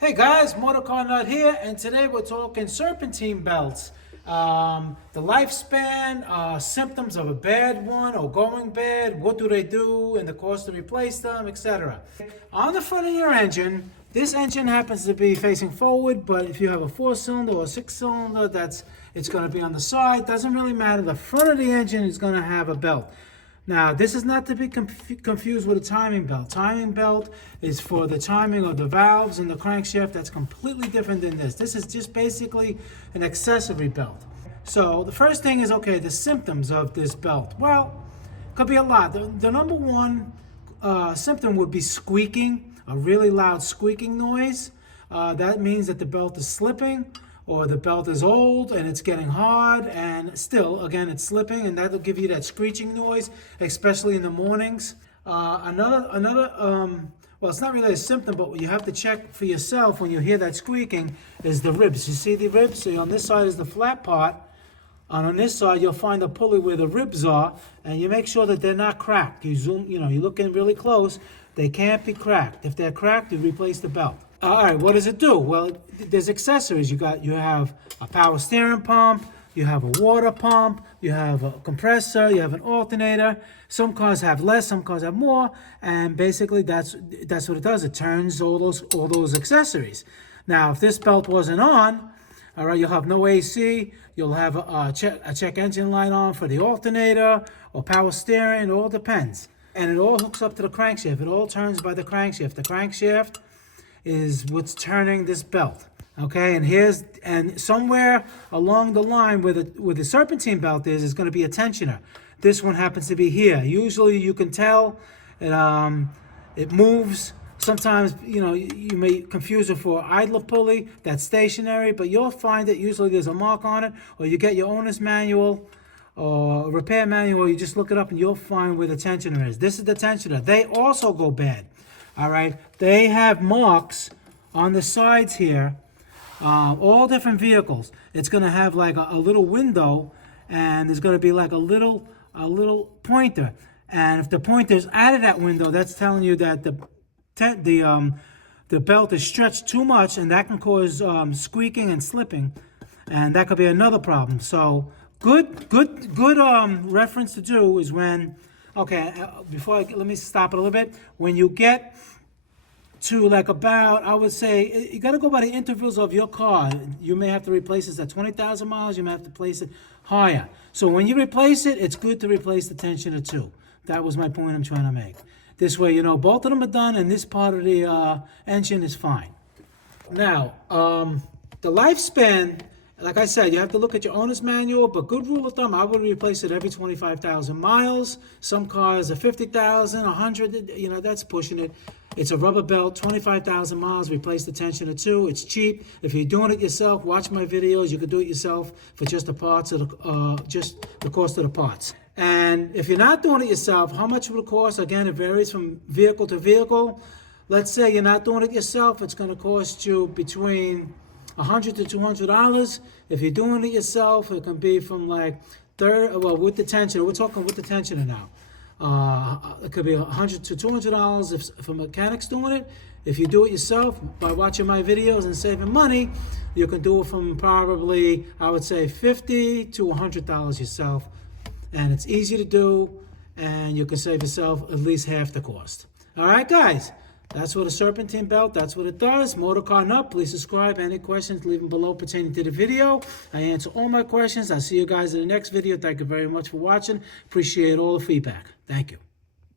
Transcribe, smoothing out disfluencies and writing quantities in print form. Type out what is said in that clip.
Hey guys, MotorCarNut here, and today we're talking serpentine belts. The lifespan, symptoms of a bad one or going bad, what do they do, and the cost to replace them, etc. On the front of your engine, this engine happens to be facing forward, but if you have a 4-cylinder or a 6-cylinder, it's going to be on the side. Doesn't really matter. The front of the engine is going to have a belt. Now, this is not to be confused with a timing belt. Timing belt is for the timing of the valves and the crankshaft. That's completely different than this. This is just basically an accessory belt. So the first thing is, okay, the symptoms of this belt. Well, could be a lot. The number one symptom would be squeaking, a really loud squeaking noise. That means that the belt is slipping, or the belt is old and it's getting hard, and still, again, it's slipping, and that'll give you that screeching noise, especially in the mornings. Well, it's not really a symptom, but what you have to check for yourself when you hear that squeaking is the ribs. You see the ribs? So on this side is the flat part, and on this side you'll find the pulley where the ribs are, and you make sure that they're not cracked. You zoom, you look in really close. They can't be cracked. If they're cracked, you replace the belt. All right, what does it do? Well, there's accessories. You have a power steering pump, you have a water pump, you have a compressor, you have an alternator. Some cars have less, some cars have more, and basically that's what it does. It turns all those accessories. Now, if this belt wasn't on, all right, you'll have no AC. You'll have a check engine light on for the alternator or power steering. It all depends, and it all hooks up to the crankshaft. It all turns by the crankshaft. The crankshaft is what's turning this belt, okay? And somewhere along the line where the serpentine belt is going to be a tensioner. This one happens to be here. Usually you can tell it moves. Sometimes you may confuse it for idler pulley. That's stationary, but you'll find that usually there's a mark on it, or you get your owner's manual or repair manual. You just look it up and you'll find where the tensioner is. This is the tensioner. They also go bad. All right, they have marks on the sides here, all different vehicles. It's going to have like a little window, and there's going to be like a little pointer. And if the pointer's out of that window, that's telling you that the belt is stretched too much, and that can cause squeaking and slipping, and that could be another problem. So good reference to do is when. Okay, let me stop it a little bit. When you get to like about, I would say, you got to go by the intervals of your car. You may have to replace this at 20,000 miles. You may have to place it higher. So when you replace it, it's good to replace the tensioner too. That was my point I'm trying to make. This way, both of them are done, and this part of the engine is fine. Now, the lifespan, like I said, you have to look at your owner's manual, but good rule of thumb, I would replace it every 25,000 miles. Some cars are 50,000, 100, that's pushing it. It's a rubber belt, 25,000 miles, replace the tensioner too. It's cheap. If you're doing it yourself, watch my videos. You can do it yourself for just the parts of just the cost of the parts. And if you're not doing it yourself, how much will it cost? Again, it varies from vehicle to vehicle. Let's say you're not doing it yourself, it's going to cost you between $100 to $200. If you're doing it yourself, it can be from like with the tensioner. We're talking with the tensioner now. It could be $100 to $200 if a mechanic's doing it. If you do it yourself by watching my videos and saving money, you can do it from probably, I would say, $50 to $100 yourself, and it's easy to do, and you can save yourself at least half the cost. All right, guys. That's what a serpentine belt, that's what it does. MotorCarNut, please subscribe. Any questions, leave them below pertaining to the video. I answer all my questions. I'll see you guys in the next video. Thank you very much for watching. Appreciate all the feedback. Thank you.